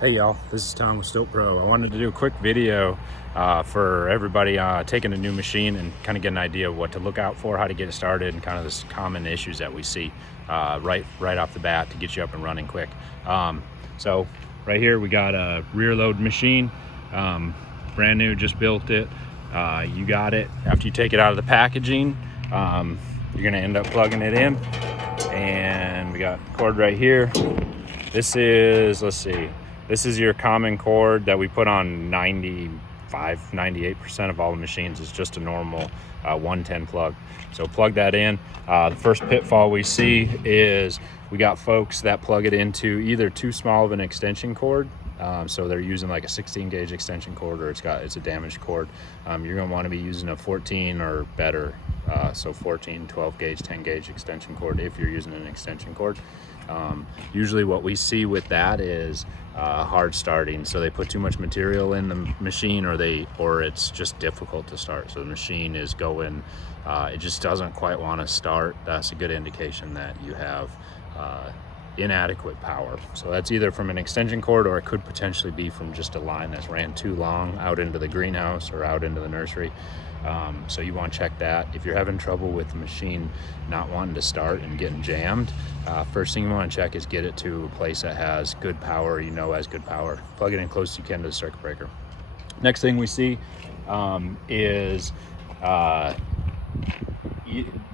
Hey y'all, this is Tom with STILT.PRO. I wanted to do a quick video for everybody taking a new machine and kind of get an idea of what to look out for, how to get it started, and kind of the common issues that we see right off the bat to get you up and running quick. So right here we got a rear load machine, brand new, just built it. You got it. After you take it out of the packaging, you're gonna end up plugging it in, and we got cord right here. This is, let's see, this is your common cord that we put on 98% of all the machines. Is just a normal 110 plug. So plug that in. The first pitfall we see is we got folks that plug it into either too small of an extension cord. So they're using like a 16 gauge extension cord, or it's a damaged cord. You're gonna wanna be using a 14 or better. So 14, 12 gauge, 10 gauge extension cord if you're using an extension cord. Usually what we see with that is hard starting. So they put too much material in the machine, or it's just difficult to start. So the machine is going, it just doesn't quite want to start. That's a good indication that you have inadequate power. So that's either from an extension cord, or it could potentially be from just a line that's ran too long out into the greenhouse or out into the nursery. So you want to check that. If you're having trouble with the machine not wanting to start and getting jammed, first thing you want to check is get it to a place that has good power, has good power. Plug it in close as you can to the circuit breaker. Next thing we see is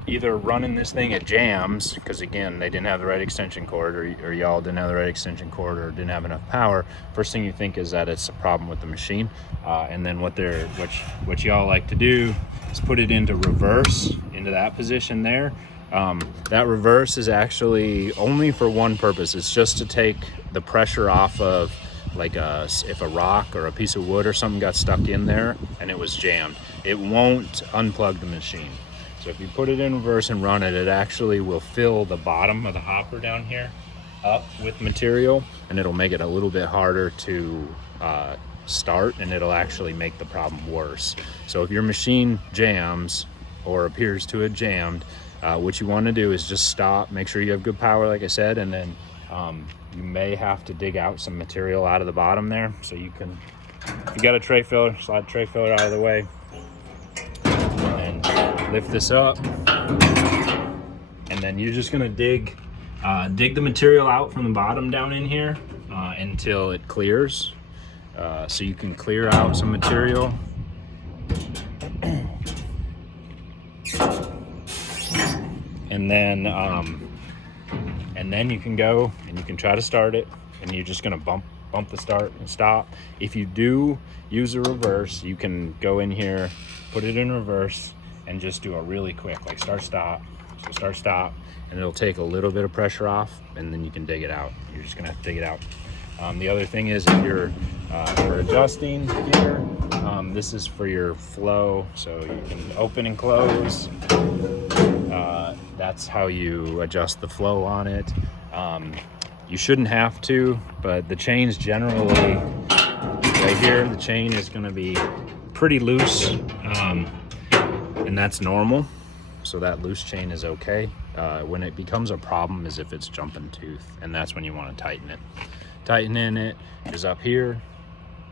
either running this thing at jams, because again, they didn't have the right extension cord, or y'all didn't have the right extension cord, or didn't have enough power. First thing you think is that it's a problem with the machine. And then what y'all like to do is put it into reverse, into that position there. That reverse is actually only for one purpose. It's just to take the pressure off of, like if a rock or a piece of wood or something got stuck in there and it was jammed. It won't unplug the machine. So if you put it in reverse and run it, it actually will fill the bottom of the hopper down here up with material, and it'll make it a little bit harder to start, and it'll actually make the problem worse. So if your machine jams or appears to have jammed, what you want to do is just stop, make sure you have good power, like I said, and then you may have to dig out some material out of the bottom there. So you can, if you got a tray filler, slide the tray filler out of the way, and lift this up, and then you're just gonna dig the material out from the bottom down in here until it clears. So you can clear out some material. And then you can go and you can try to start it, and you're just gonna bump the start and stop. If you do use a reverse, you can go in here, put it in reverse, and just do a really quick, like start, stop. So start, stop, and it'll take a little bit of pressure off, and then you can dig it out. You're just gonna have to dig it out. The other thing is, if you're adjusting here, this is for your flow, so you can open and close. That's how you adjust the flow on it. You shouldn't have to, but the chains generally, right here, the chain is gonna be pretty loose, and that's normal. So that loose chain is okay. When it becomes a problem is if it's jumping tooth, and that's when you want to tighten it. Tightening it is up here,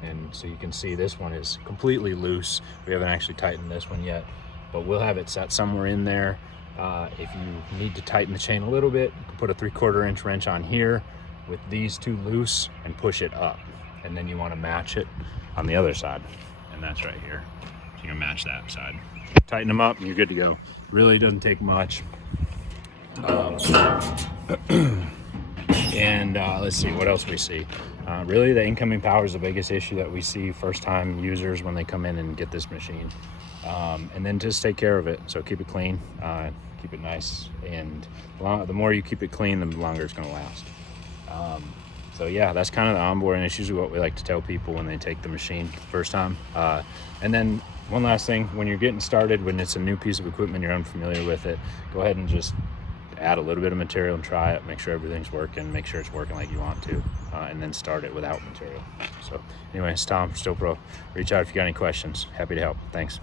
and so you can see this one is completely loose. We haven't actually tightened this one yet, but we'll have it set somewhere in there. If you need to tighten the chain a little bit, you can put a 3/4 inch wrench on here with these two loose and push it up, and then you want to match it on the other side, and that's right here. So you're gonna match that side. Tighten them up and you're good to go. Really doesn't take much. And let's see what else we see. Really, the incoming power is the biggest issue that we see first time users when they come in and get this machine. And then just take care of it. So keep it clean, keep it nice, and the more you keep it clean, the longer it's going to last. So yeah, that's kind of the onboarding. It's usually what we like to tell people when they take the machine the first time. And then one last thing, when you're getting started, when it's a new piece of equipment, you're unfamiliar with it, go ahead and just add a little bit of material and try it, make sure everything's working, make sure it's working like you want to, and then start it without material. So anyway, it's Tom, STILT.PRO. Reach out if you got any questions. Happy to help. Thanks.